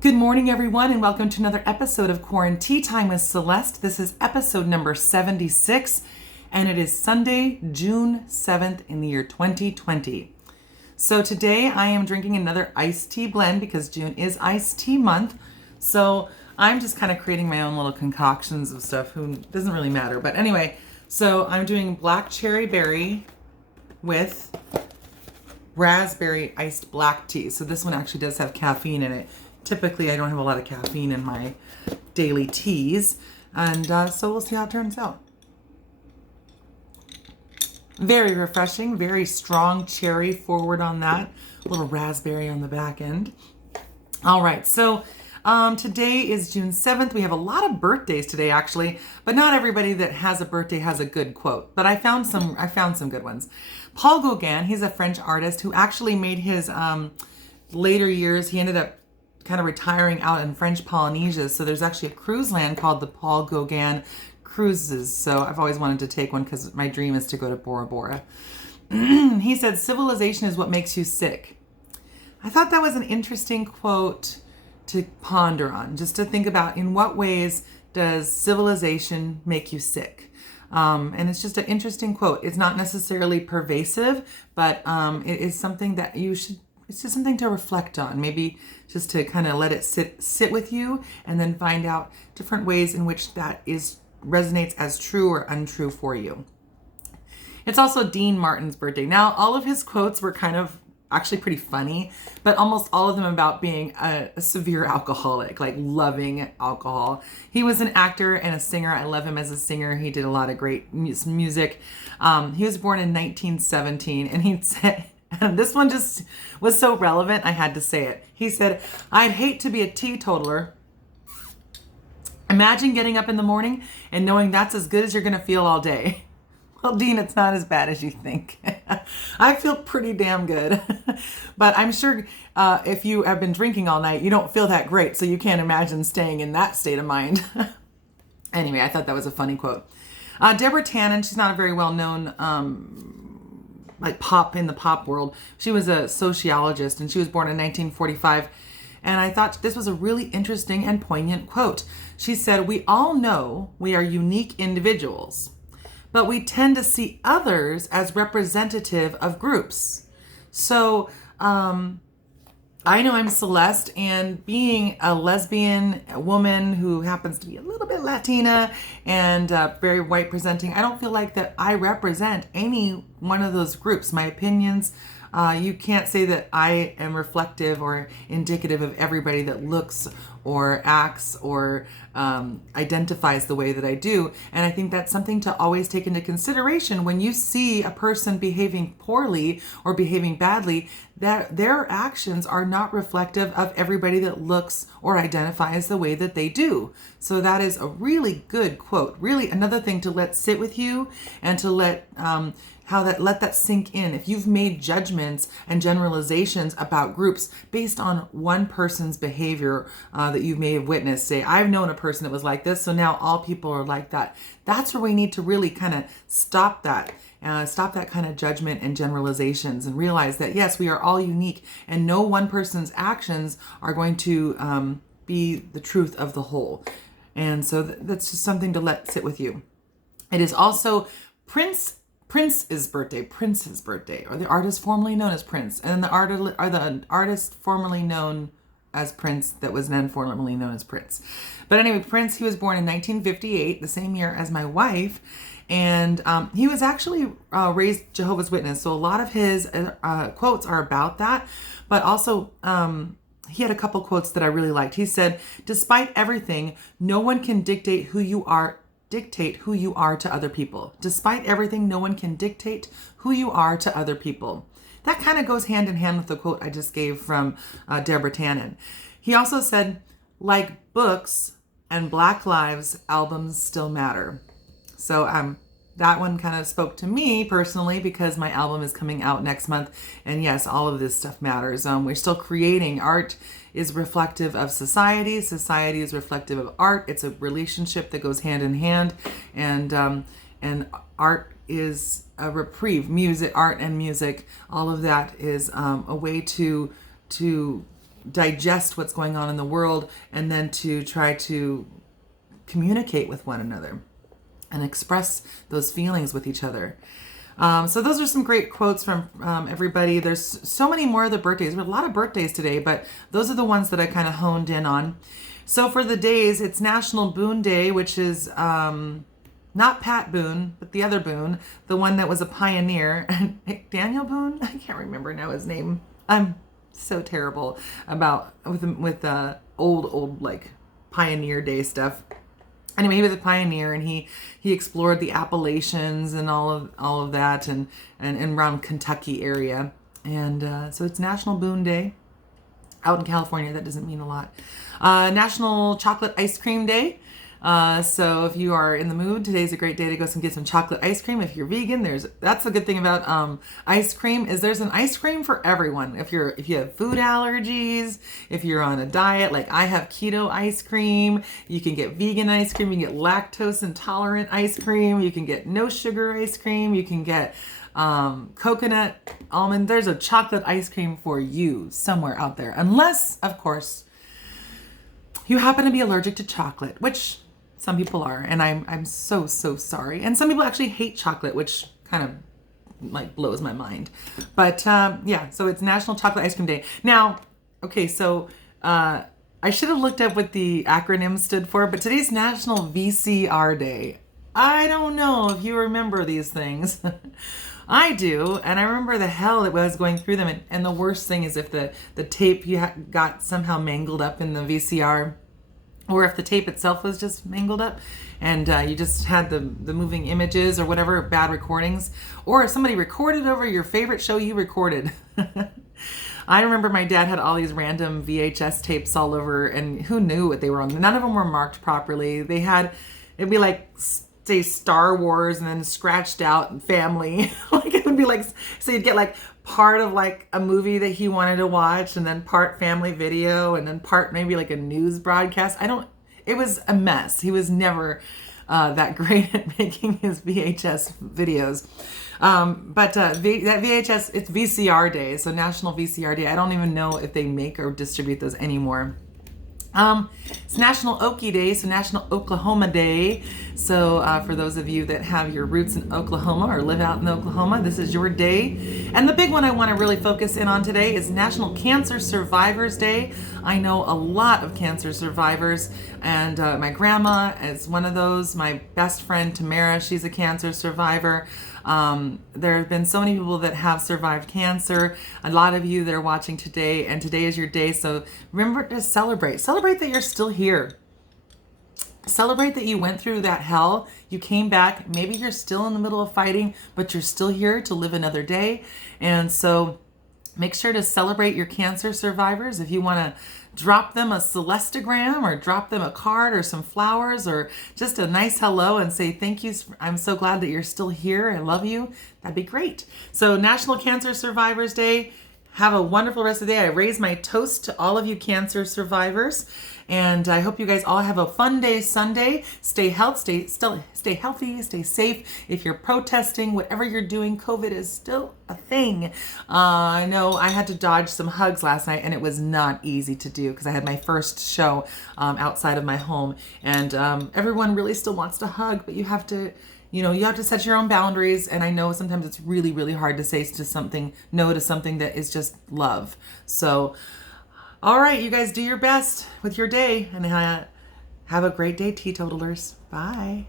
Good morning, everyone, and welcome to another episode of QuaranTEAtime with Celeste. This is episode number 76, and it is Sunday, June 7th in the year 2020. So today I am drinking another iced tea blend because June is iced tea month. So I'm just kind of creating my own little concoctions of stuff. Doesn't really matter. But anyway, so I'm doing black cherry berry with raspberry iced black tea. So this one actually does have caffeine in it. Typically, I don't have a lot of caffeine in my daily teas, and so we'll see how it turns out. Very refreshing, very strong cherry forward on that, a little raspberry on the back end. All right, so today is June 7th. We have a lot of birthdays today, actually, but not everybody that has a birthday has a good quote. But I found some good ones. Paul Gaugain, he's a French artist who actually made his later years. He ended up kind of retiring out in French Polynesia. So there's actually a cruise land called the Paul Gaugain Cruises. So I've always wanted to take one because my dream is to go to Bora Bora. He said, civilization is what makes you sick. I thought that was an interesting quote to ponder on, just to think about in what ways does civilization make you sick? And it's just an interesting quote. It's not necessarily pervasive, but it is something that it's just something to reflect on, maybe just to kind of let it sit with you and then find out different ways in which that resonates as true or untrue for you. It's also Dean Martin's birthday. Now, all of his quotes were kind of actually pretty funny, but almost all of them about being a severe alcoholic, like loving alcohol. He was an actor and a singer. I love him as a singer. He did a lot of great music. He was born in 1917, and he said, and this one just was so relevant, I had to say it. He said, I'd hate to be a teetotaler. Imagine getting up in the morning and knowing that's as good as you're going to feel all day. Well, Dean, it's not as bad as you think. I feel pretty damn good. But I'm sure if you have been drinking all night, you don't feel that great. So you can't imagine staying in that state of mind. Anyway, I thought that was a funny quote. Deborah Tannen, she's not a very well-known in the pop world. She was a sociologist and she was born in 1945. And I thought this was a really interesting and poignant quote. She said, we all know we are unique individuals, but we tend to see others as representative of groups. So, I know I'm Celeste, and being a lesbian woman who happens to be a little bit Latina and very white presenting, I don't feel like that I represent any one of those groups. My opinions, you can't say that I am reflective or indicative of everybody that looks or acts or identifies the way that I do. And I think that's something to always take into consideration when you see a person behaving poorly or behaving badly, that their actions are not reflective of everybody that looks or identifies the way that they do. So that is a really good quote. Really another thing to let sit with you and to let that sink in. If you've made judgments and generalizations about groups based on one person's behavior that you may have witnessed, say, I've known a person that was like this, so now all people are like that. That's where we need to really kind of stop that kind of judgment and generalizations and realize that, yes, we are all unique and no one person's actions are going to be the truth of the whole. And so that's just something to let sit with you. It is also Prince's birthday, or the artist formerly known as Prince, and then the artist formerly known as Prince that was then formerly known as Prince. But anyway, Prince, he was born in 1958, the same year as my wife, and he was actually raised Jehovah's Witness, so a lot of his quotes are about that, but also he had a couple quotes that I really liked. He said, despite everything, no one can dictate who you are to other people. Despite everything, no one can dictate who you are to other people. That kind of goes hand in hand with the quote I just gave from Deborah Tannen. He also said, like books and Black Lives, albums still matter. So that one kind of spoke to me personally because my album is coming out next month. And yes, all of this stuff matters. We're still creating. Art is reflective of society. Society is reflective of art. It's a relationship that goes hand in hand. And art is a reprieve. Music, art and music, all of that is a way to digest what's going on in the world, and then to try to communicate with one another and express those feelings with each other. So those are some great quotes from everybody. There's so many more of the birthdays. There are a lot of birthdays today, but those are the ones that I kind of honed in on. So for the days, it's National Boone Day, which is not Pat Boone, but the other Boone, the one that was a pioneer. Daniel Boone? I can't remember now his name. I'm so terrible about with old like Pioneer Day stuff. Anyway, he was a pioneer, and he explored the Appalachians and all of that, and around Kentucky area. And so it's National Boone Day. Out in California, that doesn't mean a lot. National Chocolate Ice Cream Day. So if you are in the mood, today's a great day to go get some chocolate ice cream. If you're vegan, that's the good thing about ice cream, is there's an ice cream for everyone. If you have food allergies, if you're on a diet, like I have keto ice cream, you can get vegan ice cream, you can get lactose intolerant ice cream, you can get no sugar ice cream, you can get coconut, almond. There's a chocolate ice cream for you somewhere out there, unless of course you happen to be allergic to chocolate, which some people are, and I'm so sorry. And some people actually hate chocolate, which kind of like blows my mind. But yeah, so it's National Chocolate Ice Cream Day. Now, okay, so I should have looked up what the acronym stood for, but today's National VCR Day. I don't know if you remember these things. I do, and I remember the hell it was going through them. And the worst thing is if the tape got somehow mangled up in the VCR, or if the tape itself was just mangled up, and you just had the moving images or whatever, bad recordings, or if somebody recorded over your favorite show you recorded. I remember my dad had all these random VHS tapes all over, and who knew what they were on? None of them were marked properly. It'd be like, say, Star Wars, and then scratched out and family. Like it would be like, so you'd get like part of like a movie that he wanted to watch, and then part family video, and then part maybe like a news broadcast. It was a mess. He was never that great at making his VHS videos. But that VHS, it's VCR Day, so National VCR Day. I don't even know if they make or distribute those anymore. It's National Okie Day, so National Oklahoma Day. So for those of you that have your roots in Oklahoma or live out in Oklahoma, this is your day. And the big one I want to really focus in on today is National Cancer Survivors Day. I know a lot of cancer survivors, and my grandma is one of those. My best friend Tamara, she's a cancer survivor. There have been so many people that have survived cancer. A lot of you that are watching today, and today is your day. So remember to celebrate that you're still here. Celebrate that you went through that hell. You came back. Maybe you're still in the middle of fighting, but you're still here to live another day. And so make sure to celebrate your cancer survivors. If you want to drop them a Celestegram, or drop them a card or some flowers, or just a nice hello and say thank you, I'm so glad that you're still here, I love you, that'd be great. So National Cancer Survivors Day. Have a wonderful rest of the day. I raise my toast to all of you cancer survivors, and I hope you guys all have a fun day Sunday. Stay healthy, stay safe. If you're protesting, whatever you're doing, COVID is still a thing. I know I had to dodge some hugs last night, and it was not easy to do because I had my first show outside of my home, and everyone really still wants to hug, but you have to set your own boundaries. And I know sometimes it's really, really hard to say no to something that is just love. So, all right, you guys do your best with your day, and have a great day, teetotalers. Bye.